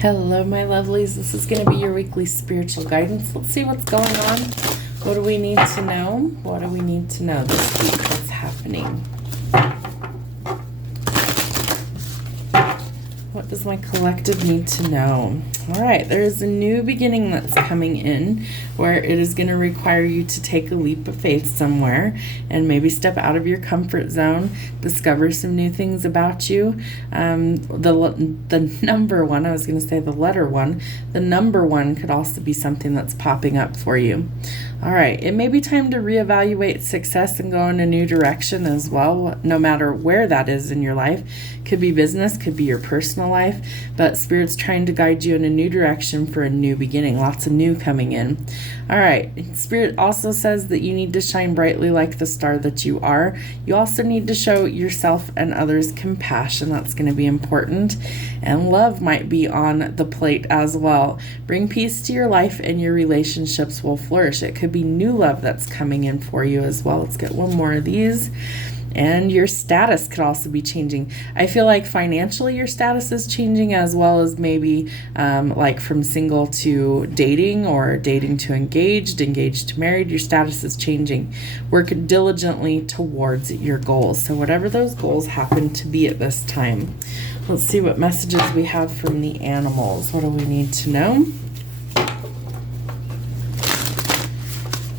Hello, my lovelies. This is going to be your weekly spiritual guidance. Let's see what's going on. What do we need to know? What do we need to know this week? What's happening? What does my collective need to know? All right, there is a new beginning that's coming in where it is going to require you to take a leap of faith somewhere and maybe step out of your comfort zone, discover some new things about you. The number one, I was going to say the letter one, the number one could also be something that's popping up for you. All right, it may be time to reevaluate success and go in a new direction as well, no matter where that is in your life. Could be business, could be your personal life, but Spirit's trying to guide you in a new direction for a new beginning. Lots of new coming in. All right, Spirit also says that you need to shine brightly like the star that you are. You also need to show yourself and others compassion. That's going to be important. And love might be on the plate as well. Bring peace to your life and your relationships will flourish. It could be new love that's coming in for you as well. Let's get one more of these. And your status could also be changing. I feel like financially your status is changing, as well as maybe like from single to dating, or dating to engaged, engaged to married. Your status is changing. Work diligently towards your goals. So whatever those goals happen to be at this time. Let's see what messages we have from the animals. What do we need to know?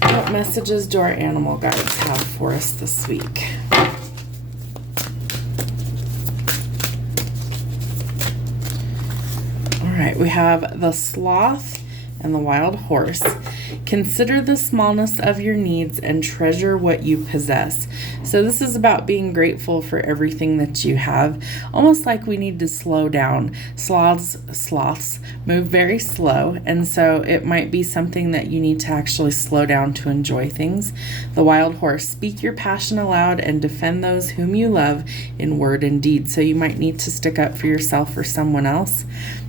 What messages do our animal guides have for us this week? All right, we have the sloth and the wild horse. Consider the smallness of your needs and treasure what you possess. So this is about being grateful for everything that you have. Almost like we need to slow down. Sloths move very slow, and so it might be something that you need to actually slow down to enjoy things. The wild horse, speak your passion aloud and defend those whom you love in word and deed. So you might need to stick up for yourself or someone else.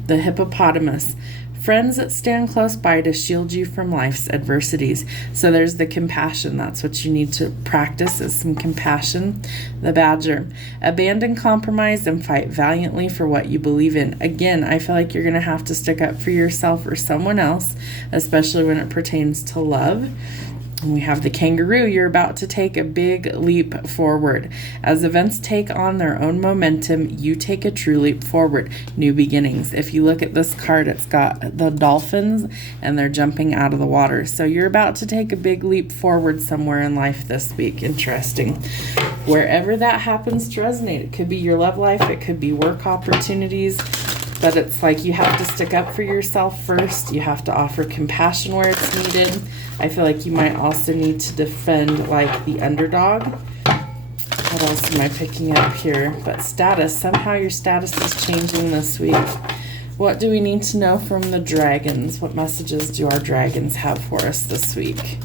The hippopotamus, friends that stand close by to shield you from life's adversities. So there's the compassion. That's what you need to practice, is some compassion. The badger, abandon compromise and fight valiantly for what you believe in. Again, I feel like you're going to have to stick up for yourself or someone else, especially when it pertains to love. And we have the kangaroo. You're about to take a big leap forward. As events take on their own momentum, you take a true leap forward. New beginnings. If you look at this card, it's got the dolphins and they're jumping out of the water. So you're about to take a big leap forward somewhere in life this week. Interesting. Wherever that happens to resonate, it could be your love life, it could be work opportunities. But it's like you have to stick up for yourself first. You have to offer compassion where it's needed. I feel like you might also need to defend like the underdog. What else am I picking up here? But status. Somehow your status is changing this week. What do we need to know from the dragons? What messages do our dragons have for us this week?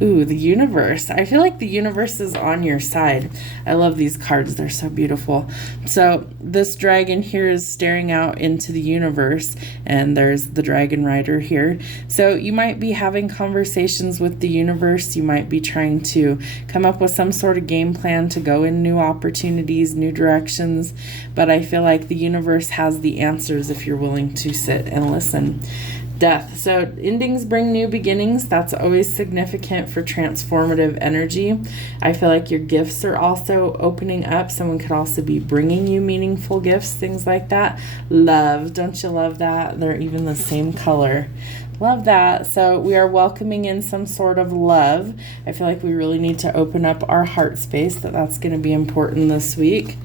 Ooh, the universe. I feel like the universe is on your side. I love these cards. They're so beautiful. So this dragon here is staring out into the universe, and there's the dragon rider here. So you might be having conversations with the universe. You might be trying to come up with some sort of game plan to go in new opportunities, new directions. But I feel like the universe has the answers if you're willing to sit and listen. Death. So endings bring new beginnings. That's always significant for transformative energy. I feel like your gifts are also opening up. Someone could also be bringing you meaningful gifts, things like that. Love. Don't you love that? They're even the same color. Love that. So we are welcoming in some sort of love. I feel like we really need to open up our heart space. That's going to be important this week.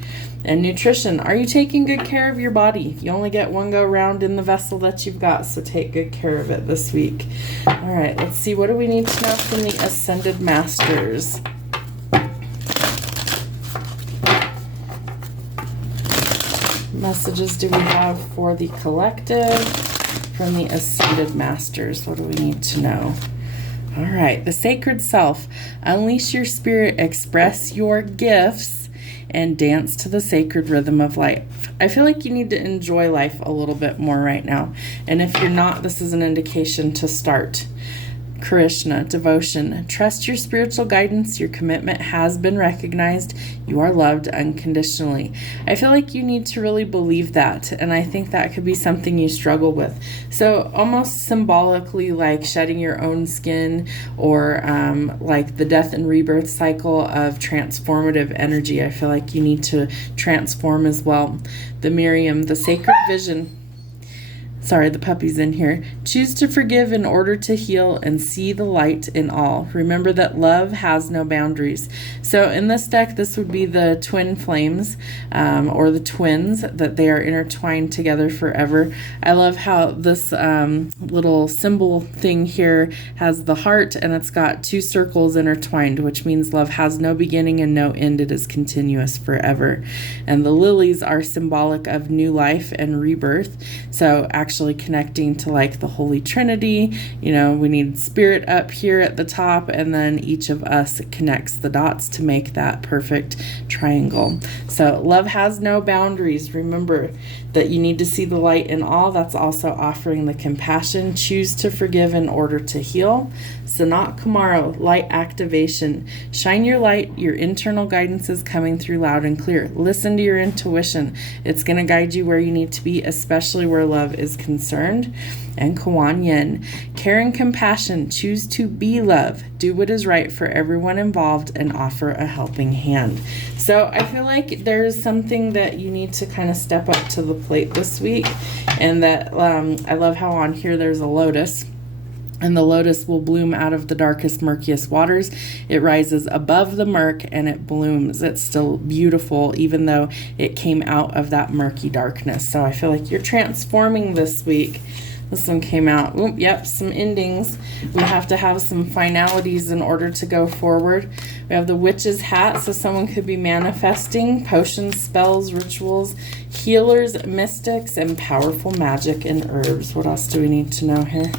And nutrition. Are you taking good care of your body? You only get one go round in the vessel that you've got, so take good care of it this week. All right, let's see. What do we need to know from the Ascended Masters? Messages do we have for the collective from the Ascended Masters? What do we need to know? All right, the Sacred Self. Unleash your spirit, express your gifts, and dance to the sacred rhythm of life. I feel like you need to enjoy life a little bit more right now. And if you're not, this is an indication to start. Krishna, devotion. Trust your spiritual guidance. Your commitment has been recognized. You are loved unconditionally. I feel like you need to really believe that, and I think that could be something you struggle with. So almost symbolically like shedding your own skin, or like the death and rebirth cycle of transformative energy. I feel like you need to transform as well. The Miriam, the sacred vision. Sorry, the puppy's in here. Choose to forgive in order to heal and see the light in all. Remember that love has no boundaries. So in this deck, this would be the twin flames, or the twins, that they are intertwined together forever. I love how this little symbol thing here has the heart, and it's got two circles intertwined, which means love has no beginning and no end. It is continuous forever. And the lilies are symbolic of new life and rebirth. So actually connecting to like the Holy Trinity. You know, we need spirit up here at the top, and then each of us connects the dots to make that perfect triangle. So love has no boundaries. Remember that you need to see the light in all. That's also offering the compassion. Choose to forgive in order to heal. Sanat Kumaro, light activation. Shine your light. Your internal guidance is coming through loud and clear. Listen to your intuition. It's going to guide you where you need to be, especially where love is concerned. And Kuan Yin, care and compassion. Choose to be love. Do what is right for everyone involved and offer a helping hand. So I feel like there's something that you need to kind of step up to the plate this week. And that I love how on here there's a lotus. And the lotus will bloom out of the darkest, murkiest waters. It rises above the murk and it blooms. It's still beautiful, even though it came out of that murky darkness. So I feel like you're transforming this week. This one came out. Oop, yep, some endings. We have to have some finalities in order to go forward. We have the witch's hat, so someone could be manifesting potions, spells, rituals, healers, mystics, and powerful magic and herbs. What else do we need to know here?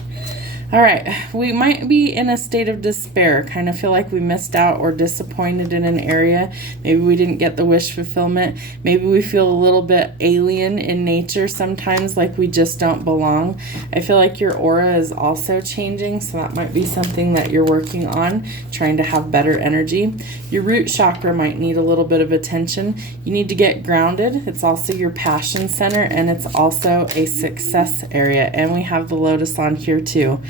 All right, we might be in a state of despair, kind of feel like we missed out or disappointed in an area. Maybe we didn't get the wish fulfillment. Maybe we feel a little bit alien in nature sometimes, like we just don't belong. I feel like your aura is also changing, so that might be something that you're working on, trying to have better energy. Your root chakra might need a little bit of attention. You need to get grounded. It's also your passion center, and it's also a success area. And we have the lotus on here too.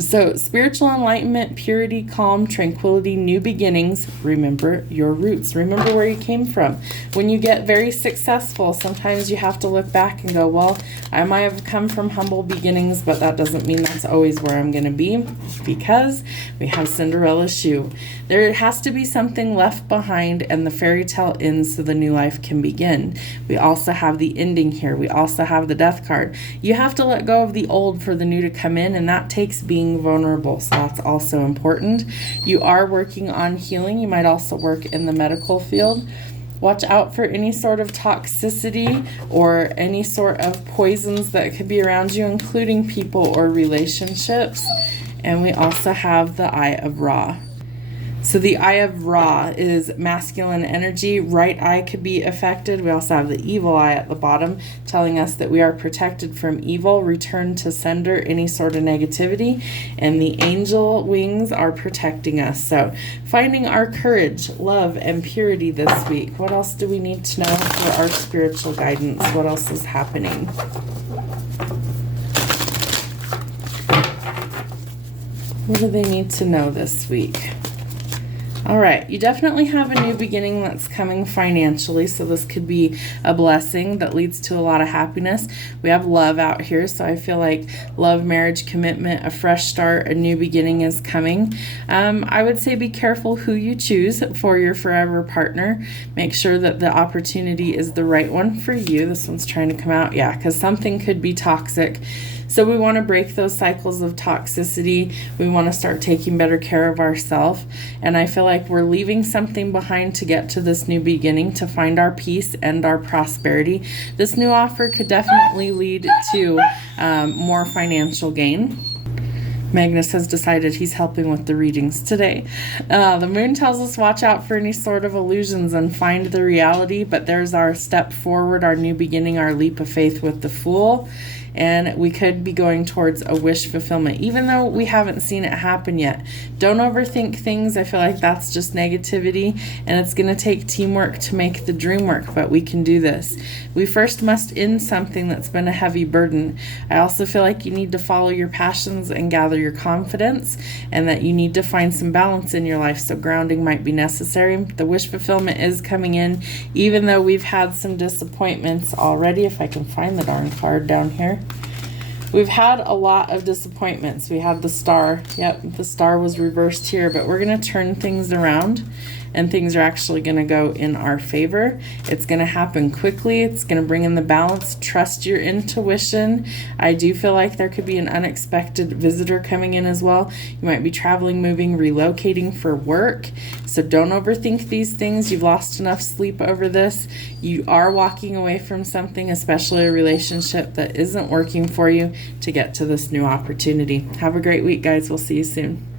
So spiritual enlightenment, purity, calm, tranquility, new beginnings. Remember your roots. Remember where you came from. When you get very successful, sometimes you have to look back and go, well, I might have come from humble beginnings, but that doesn't mean that's always where I'm going to be, because we have Cinderella's shoe. There has to be something left behind, and the fairy tale ends so the new life can begin. We also have the ending here. We also have the death card. You have to let go of the old for the new to come in, and that takes being vulnerable, so that's also important. You are working on healing. You might also work in the medical field. Watch out for any sort of toxicity or any sort of poisons that could be around you, including people or relationships. And we also have the Eye of Ra. So the Eye of Ra is masculine energy. Right eye could be affected. We also have the evil eye at the bottom, telling us that we are protected from evil, return to sender, any sort of negativity. And the angel wings are protecting us. So finding our courage, love, and purity this week. What else do we need to know for our spiritual guidance? What else is happening? What do they need to know this week? All right, you definitely have a new beginning that's coming financially, so this could be a blessing that leads to a lot of happiness. We have love out here, so I feel like love, marriage, commitment, a fresh start, a new beginning is coming. I would say be careful who you choose for your forever partner. Make sure that the opportunity is the right one for you. This one's trying to come out, yeah, because something could be toxic. So we want to break those cycles of toxicity. We want to start taking better care of ourselves. And I feel like we're leaving something behind to get to this new beginning, to find our peace and our prosperity. This new offer could definitely lead to more financial gain. Magnus has decided he's helping with the readings today. The moon tells us watch out for any sort of illusions and find the reality, but there's our step forward, our new beginning, our leap of faith with the Fool. and we could be going towards a wish fulfillment, even though we haven't seen it happen yet. Don't overthink things. I feel like that's just negativity, and it's going to take teamwork to make the dream work, but we can do this. We first must end something that's been a heavy burden. I also feel like you need to follow your passions and gather your confidence, and that you need to find some balance in your life, so grounding might be necessary. The wish fulfillment is coming in, even though we've had some disappointments already. If I can find the darn card down here. We've had a lot of disappointments. We had the star. Yep, the star was reversed here, but we're going to turn things around, and things are actually going to go in our favor. It's going to happen quickly. It's going to bring in the balance. Trust your intuition. I do feel like there could be an unexpected visitor coming in as well. You might be traveling, moving, relocating for work. So don't overthink these things. You've lost enough sleep over this. You are walking away from something, especially a relationship that isn't working for you, to get to this new opportunity. Have a great week, guys. We'll see you soon.